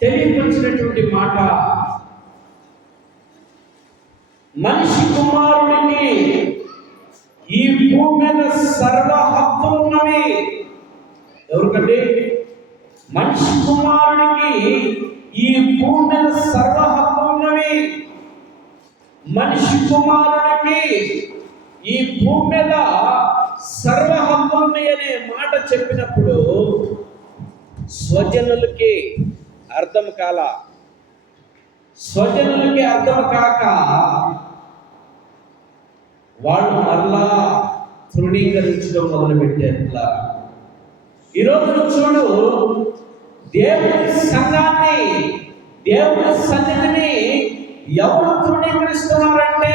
తెలియపరిచినటువంటి మాట, మనిషి కుమారుడికి ఈ భూమి మీద సర్వ హక్కులు ఉన్నవి. ఎవరికండి? మనిషి కుమారుడికి ఈ భూమి మీద సర్వ హక్కులు ఉన్నవి. మనిషి కుమారుడికి ఈ భూమి మీద సర్వ హక్కులు ఉన్నాయి అనే మాట చెప్పినప్పుడు స్వజనులకి అర్థం కాల. స్వజనులకి అర్థం కాక వాళ్ళు మరలా తృణీకరించడం మొదలుపెట్టారు. ఈరోజు చూడు, దేవుని సంఘాన్ని, దేవుని సన్నిధిని ఎవరు తృణీకరిస్తున్నారంటే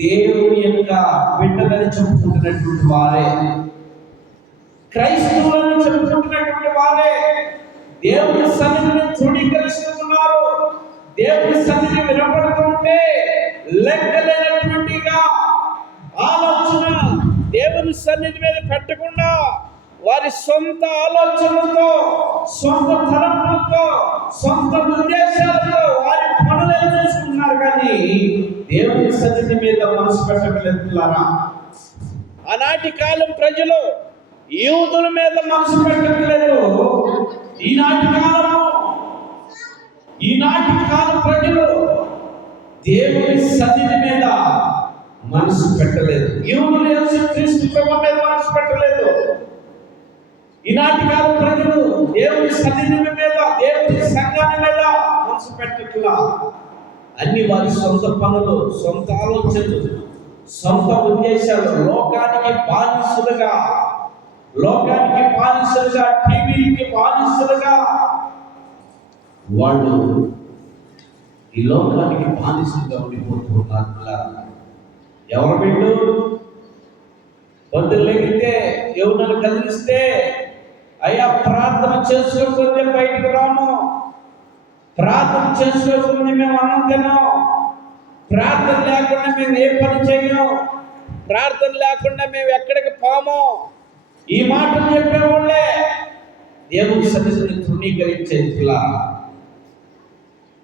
దేవుని యొక్క బిడ్డలని చెప్పుకుంటున్నటువంటి వారే, క్రైస్తవులను చెప్పుకుంటున్నటువంటి వారే దేవుని సన్నిధిని తృణీకరిస్తున్నారు. దేవుని సన్నిధి వినపడుతుంటే లెక్కలేనటువంటిగా ఆలోచన దేవుని సన్నిధి మీద పెట్టకుండా వారి సొంత ఆలోచనలతో, సొంత తలంపులతో, సొంత ఉద్దేశాలతో వారి పనులు చేసుకున్నారు. కానీ దేవుని సన్నిధి మీద మనసు పెట్టగలుగుతున్నారా? ఆనాటి కాలం ప్రజలు యూదుల మీద మనసు పెట్టట్లేదు. ఈనాటి కాలం ప్రజలు దేవుని సన్నిధి మీద మనసు పెట్టలేదు. యూదులు యేసుక్రీస్తు ప్రభువు మీద మనసు పెట్టలేదు. ఈనాటి కాలం ప్రజలు దేవుని సన్నిధి మీద, దేవుని సంఘాన్ని మీద మనసు పెట్టట్లా. అన్ని వారి సొంత పనులు, సొంత ఆలోచనలు, సొంత ఉద్దేశాలు, లోకానికి బానిసలుగా, టీవీకి బానిసలుగా వాళ్ళు ఈ లోకానికి బానిసలుగా ఉండిపోతున్నారు. ఎవరు వీళ్ళు? పొద్దున్న లెగితే దేవుని కదిలిస్తే, అయ్యా ప్రార్థన చేసుకోకపోతే బయటకు రాము, ప్రార్థన చేసుకోకుండా మేము అన్నం తిన్నాం, ప్రార్థన లేకుండా మేము ఏ పని చేయము, ప్రార్థన లేకుండా మేము ఎక్కడికి పోము, ఈ మాటలు చెప్పేవాళ్ళే దేవుని సన్నిధిని తృణీకరించేలా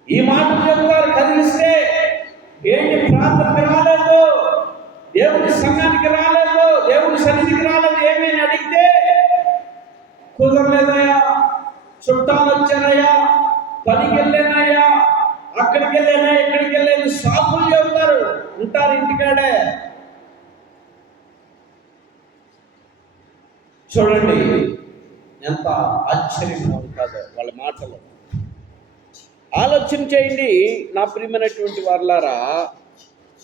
ఈ మాటలు చెప్తారు. కదిలిస్తే ఏంటి ప్రార్థనకి రాలేదు, దేవుని సంఘానికి రాలేదు, దేవుని సన్నిధికి రాలేదు, ఏమేమి అడిగితే కుదరలేదయ్యా, చుట్టాలు వచ్చారయ్యా, పనికి వెళ్ళానయ్యా, అక్కడికి వెళ్ళానా, ఇక్కడికి వెళ్ళాను, సాకులు చెబుతారు, ఉంటారు ఇంటికాడే. చూడండి ఎంత ఆశ్చర్యంగా ఉంటుందో వాళ్ళ మాటలు. ఆలోచన చేయండి నా ప్రియమైనటువంటి వారలారా.